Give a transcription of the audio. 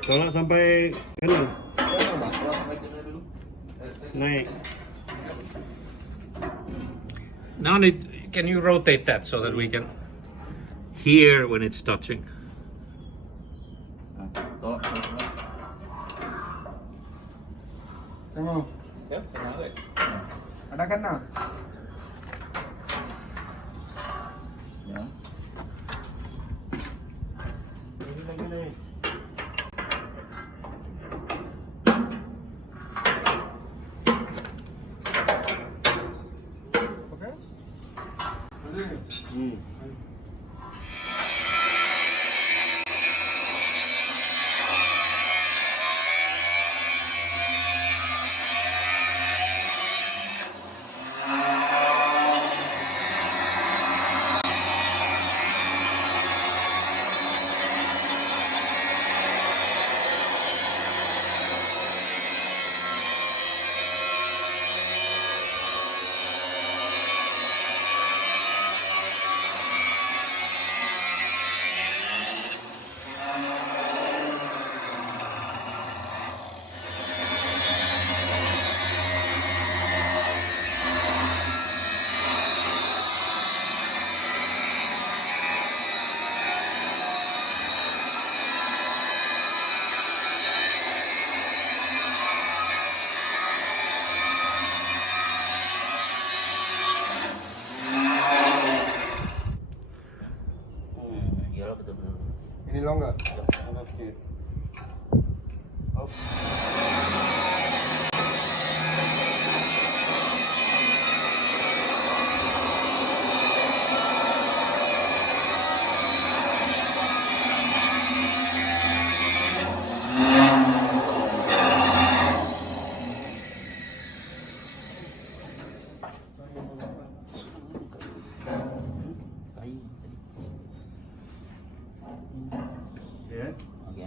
Tolak sampai kanan. Jangan, Bang. Tolak sampai sini dulu. Naik. Now, can you rotate that so that we can hear when it's touching? Nah, tolak, tolak, tolak. Tengok. Ya, tenang aja. Ada kan nak? Ya. Lagi naik. Okey. Hmm. Iyalah betul-betul. Ini longgar. Agak sedikit. Kayu. Ya. Oke.